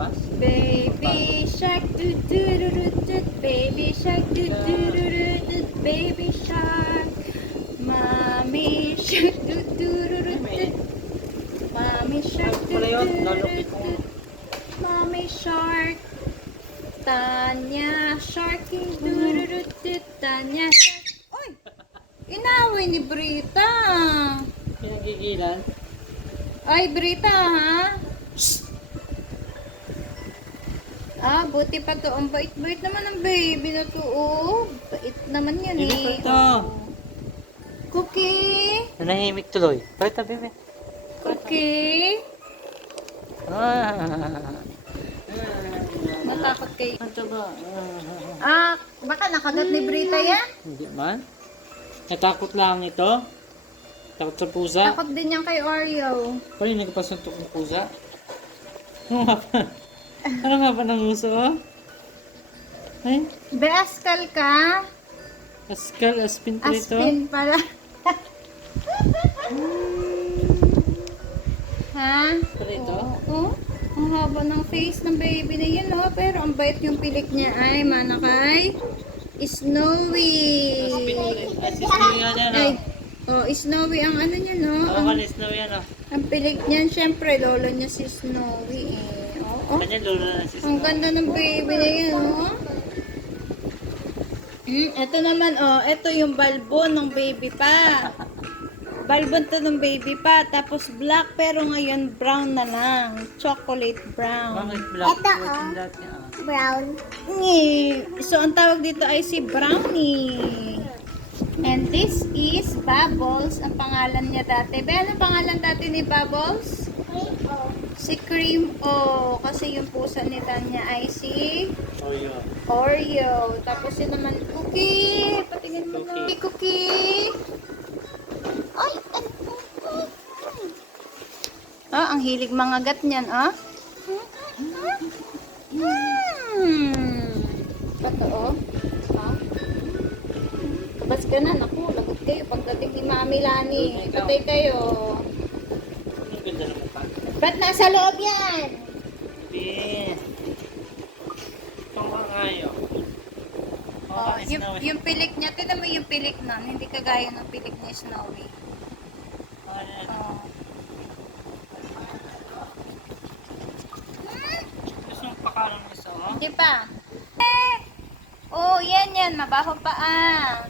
lumabas? Baby shark do do do do do, baby shark do do do do do, baby shark. Mommy shark do do do do do, mommy shark do Pala do yun, do nalupit do, ko. mommy shark. Tanya sharking do do do do, Tanya shark. Oy! Inaway ni Brita. Pinagigilan? Ay, Brita, ha? Ah, buti pa to. Ang bait-bait naman ng baby na to, oh. Bait naman yan, Hindi eh. pa ito. Cookie? Nanahimik tuloy. Pakita, bebe. Cookie? Ah. Matakot kay... Ito ba? Ah, baka nakagat ni Brita yan? Hindi man. Natakot lang ito. Takot sa pusa. Takot din yan kay Oreo. Pari, nagpasuntok ng pusa. Ano nga ba? Ano nga ba ng uso? Oh? Ay, Beaskal ka? askal, aspin pa ito. Aspin pala. Ha? Pala ito? Oo. Ang haba ng face ng baby na yan, oh. Pero ang bait yung pilik niya ay manakay. Snowy. Aspin ulit. Aspin yan yan, Ay, oh. oh, Snowy ang ano niya, no? Oo, Ang, kalis na yan, oh. ang pilik niyan, syempre, lola niya si Snowy, eh. Oh, oh. Kanya lola na si Ang ganda ng baby na yan, oh. Ito naman, oh. Ito yung balbon ng baby pa. Balbon to ng baby pa. Tapos black, pero ngayon brown na lang. Chocolate brown. Bakit black? Ito, White oh. yung dati, ah. Brown. So, ang tawag dito ay si Brownie. And this is Bubbles. Ang pangalan niya dati. Be, anong pangalan dati ni Bubbles? Si Cream O. Kasi yung pusa ni Tanya ay si Oh, yun. Oreo. Tapos yun naman, Cookie. Patingin mo na. Cookie. Ay, ah, ang hilig mga gat niyan, ah. Totoo. Ah. Kabas ka na, naku, lagot kayo. Pagdating ni Mami Lani, patay kayo. Ang ganda ng mukha. Ba't nasa loob yan? Sabi. Pangangayo. Oh, yung pilik niya, tignan mo yung pilik nun. Hindi kagaya ng pilik ni Snowy. Oh. Gusto mong pakalang isa, oh? Hindi pa. Oh, yan yan. Mabaho pa ah.